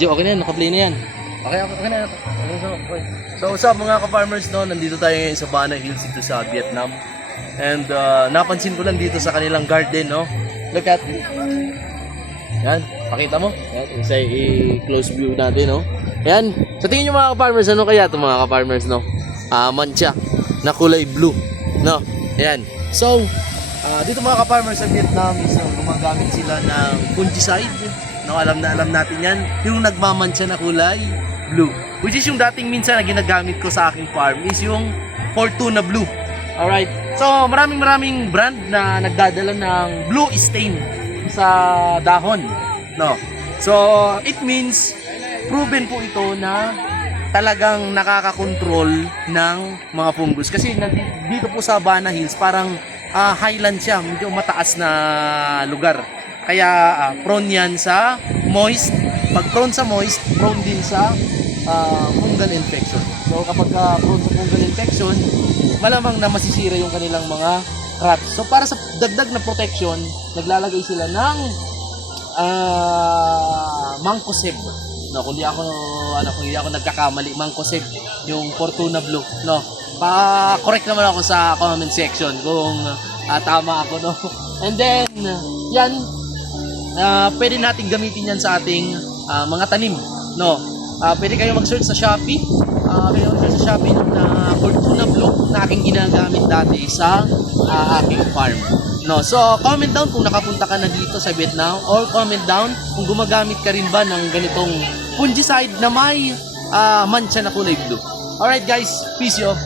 Okay na yan, naka-play na yan. Okay na. Okay. So, what's up mga ka-farmers, no? Nandito tayo ngayon sa Bana Hills dito sa Vietnam. And napansin ko lang dito sa kanilang garden, no? Look at it. Yan, pakita mo. Yan, isa i-close view natin, no? Yan. Sa tingin nyo mga ka-farmers, ano kaya ito mga ka-farmers, no? Mancha na kulay blue, no? Yan. So, dito mga ka-farmers sa Vietnam is gumagamit sila ng fungicide. No, alam natin yan. Yung nagmamantsa na kulay blue. Which is yung dating minsan na ginagamit ko sa aking farm is yung Fortuna Blue. Alright. So, maraming brand na nagdadala ng blue stain sa dahon. No. So, it means proven po ito na talagang nakakakontrol ng mga fungus. Kasi dito po sa Bana Hills, parang highland siya. Medyo mataas na lugar. Kaya prone yan sa moist. Pag prone sa moist, prone din sa fungal infection. So kapag prone sa fungal infection, malamang na masisira yung kanilang mga crops. So para sa dagdag na protection, naglalagay sila ng Mancozeb. No, kung di ako nagkakamali, Mancozeb, yung Fortuna Blue, no. Pa-correct naman ako sa comment section kung tama ako, no. And then yan, pwede natin gamitin yan sa ating mga tanim, no. Pwede kayo mag-search sa Shopee. Na Fortuna Blue na aking ginagamit dati sa aking farm. No, so comment down kung nakapunta ka na dito sa Vietnam, or comment down kung gumagamit ka rin ba ng ganitong fungicide na may mancha na kulay blue. Alright guys, peace yo.